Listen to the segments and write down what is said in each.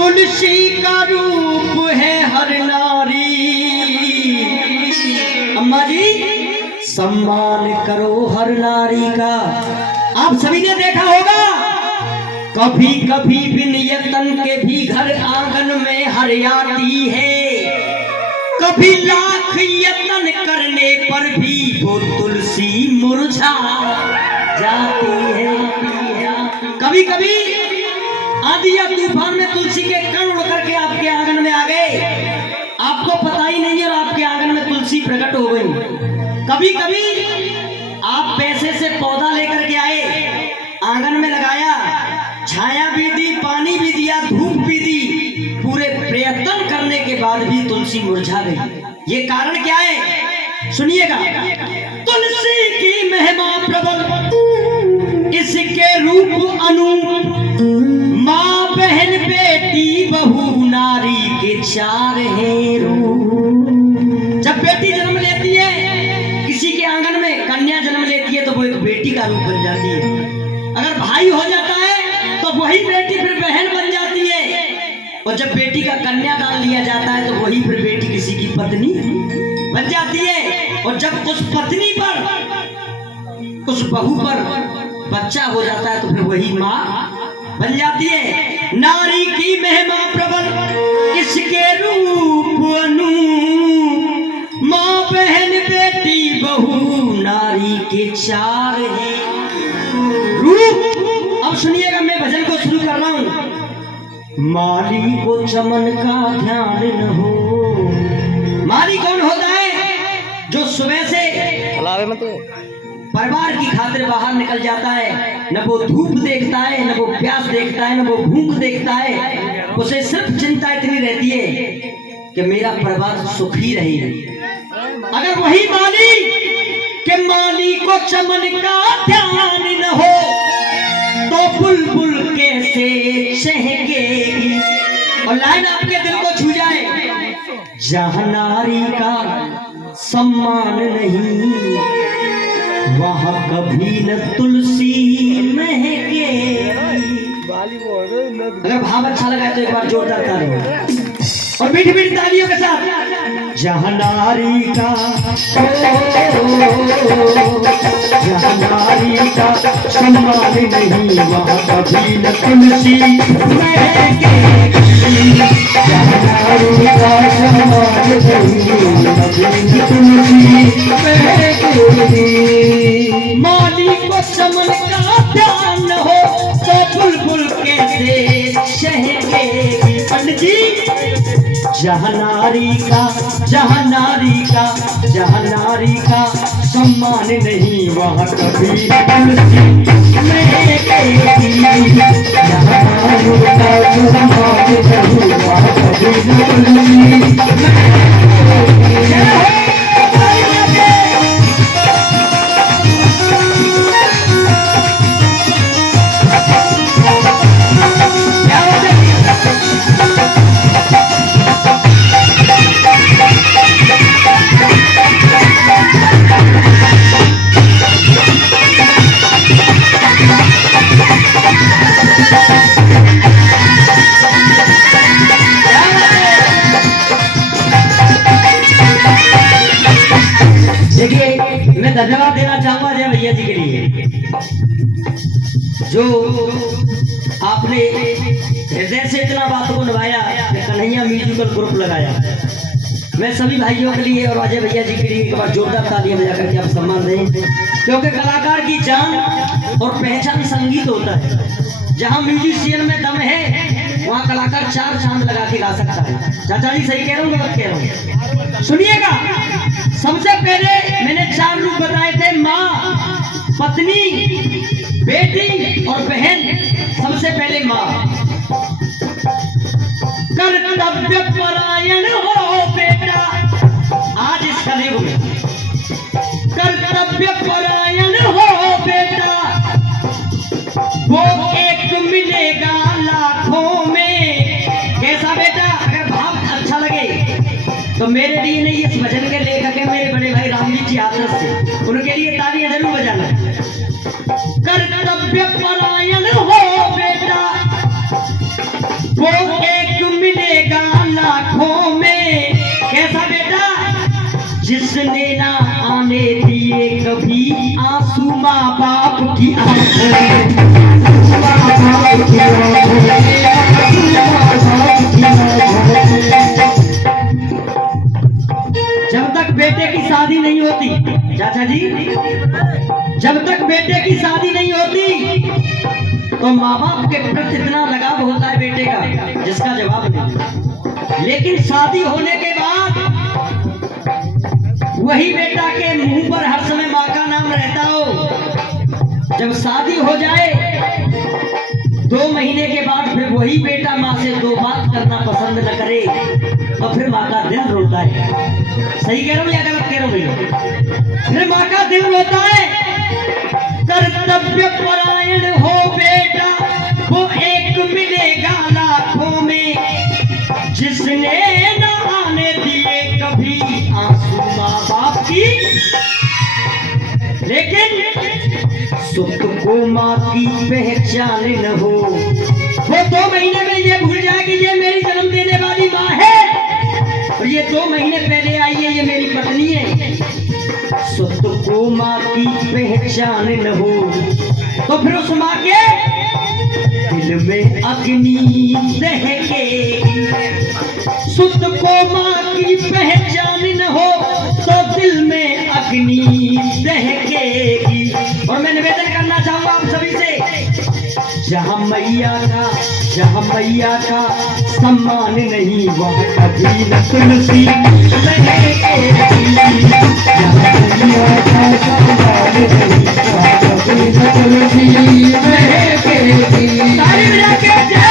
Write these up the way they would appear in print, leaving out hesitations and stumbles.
तुलसी का रूप है हर नारी। अम्मा जी सम्मान करो हर नारी का। आप सभी ने देखा होगा कभी कभी बिन यतन के भी घर आंगन में हरियाती है, कभी लाख यत्न करने पर भी वो तुलसी मुरझा जाती है। कभी कभी आंधी या तूफान में तुलसी के कण उड़ करके आपके आंगन में आ गए, आपको पता ही नहीं और आपके आंगन में तुलसी प्रकट हो गई। कभी कभी आप पैसे से पौधा लेकर के आए, आंगन में लगाया, छाया भी दी, पानी भी दिया, धूप भी दी, पूरे प्रयत्न करने के बाद भी तुलसी मुरझा गई। ये कारण क्या है? सुनिएगा। तुलसी की महिमा प्रबल, इसके रूप अनूप, माँ बहन बेटी बहू नारी के चार है रूप। जब बेटी जन्म लेती है किसी के आंगन में, कन्या जन्म लेती है तो वो एक बेटी का रूप बन जाती है। अगर भाई हो जाता है तो वही बेटी फिर बहन बन जाती है, और जब बेटी का कन्या दान लिया जाता है तो वही फिर बेटी किसी की पत्नी बन जाती है, और जब उस पत्नी पर, उस बहू पर बच्चा हो जाता है तो फिर वही माँ बन जाती है। नारी की महिमा प्रबल, इसके रूप अनूप, माँ बहन बेटी बहू नारी के चार है रूप। अब सुनिएगा, मैं भजन को शुरू कर रहा हूं। माली को चमन का ध्यान न हो। माली कौन होता है? जो सुबह से परिवार की खातिर बाहर निकल जाता है, न वो धूप देखता है, न वो प्यास देखता है, न वो भूख देखता है। उसे सिर्फ चिंता इतनी रहती है कि मेरा परिवार सुखी रहे। अगर वही माली के माली को चमन का ध्यान न हो तो बुलबुल कैसे चहकेगी। और लाइन आपके दिल को छू जाए, जहाँ नारी का सम्मान नहीं वहाँ कभी न तुलसी महके। अगर भाव अच्छा लगा तो एक बार जोरदार ताली और मीठी मीठी तालियों के साथ। जहाँ नारी का, जहाँ नारी का सम्मान नहीं वहाँ कभी न तुलसी महके। जहाँ नारी का सम्मान नहीं कभी न तुलसी महके। माली को चमन का ध्यान न हो तो बुलबुल कैसे चहकेगी। पंडित जी, जहाँ नारी का, जहाँ नारी का, जहाँ नारी का सम्मान नहीं वहाँ कभी तुलसी महकेगी। जहाँ नारी का सम्मान नहीं वहाँ कभी तुलसी महकेगी। मैं धन्यवाद देना चाहूंगा जय भैया जी के लिए, जो आपने हृदय से इतना बात को निभाया, कन्हैया म्यूजिकल ग्रुप लगाया। मैं सभी भाइयों के लिए और अजय भैया जी के लिए एक बार जोरदार तालियां बजा करके आप सम्मान दें, क्योंकि कलाकार की जान और पहचान संगीत होता है। जहाँ म्यूजिशियन में दम है वहाँ कलाकार चार चांद लगा के गा सकता है। चाचा जी सही कह रहा हूँ गलत कह रहा हूँ? सुनिएगा, सबसे पहले मैंने चार रूप बताए थे, माँ, पत्नी, बेटी और बहन। सबसे पहले माँ। कर्तव्य परायण हो बेटा, आज इस कलयुग में कर्तव्य परायण हो बेटा, वो एक मिलेगा लाखों में। कैसा बेटा? अगर भाव अच्छा लगे तो मेरे लिए नहीं, इस भजन के लेखक है मेरे बड़े भाई रामजी जी हाथरस से, उनके लिए तालियां जरूर बजाना। कर्तव्य परायण हो बेटा, वो एक जब तक बेटे की शादी नहीं होती, चाचा जी, जब तक बेटे की शादी नहीं होती तो माँ बाप के प्रति इतना लगाव होता है बेटे का जिसका जवाब नहीं। लेकिन शादी होने के बाद वही बेटा के मुंह पर हर समय माँ का नाम रहता हो। जब शादी हो जाए 2 महीने के बाद फिर वही बेटा माँ से 2 बात करना पसंद न करे तो फिर माँ का दिल रोता है। सही कह रहा हूँ या गलत कह रहा हूँ भैया? फिर माँ का दिल रोता है। कर्तव्य परायण हो बेटा वो एक मिलेगा लाखों में, जिसने न आने दिए कभी आंसू माँ बाप की। लेकिन सुख को माँ की पहचान न हो, वो 2 महीने में ये भूल जाए कि ये मेरी जन्म देने वाली माँ है और ये 2 महीने पहले आई है, ये मेरी पत्नी है। सुख को माँ की पहचान न हो तो फिर उस माँ के दिल में अग्नि दहकेगी। सुख को माँ की पहचान न हो तो दिल में अग्नि दहकेगी। और मैं निवेदन करना चाहूंगा आप सभी से, जहाँ मैया का सम्मान नहीं वह कभी न तुलसी लहकेगी। जहाँ मैया का सम्मान नहीं वह कभी न तुलसी लहकेगी। ताली बजा के जय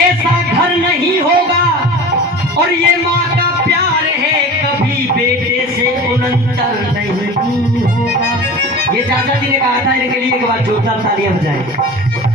ऐसा घर नहीं होगा। और ये माँ का प्यार है कभी बेटे से उनंतर नहीं होगा। ये चाचा जी ने कहा था, इनके लिए एक बार जोरदार तालियां बजाएं।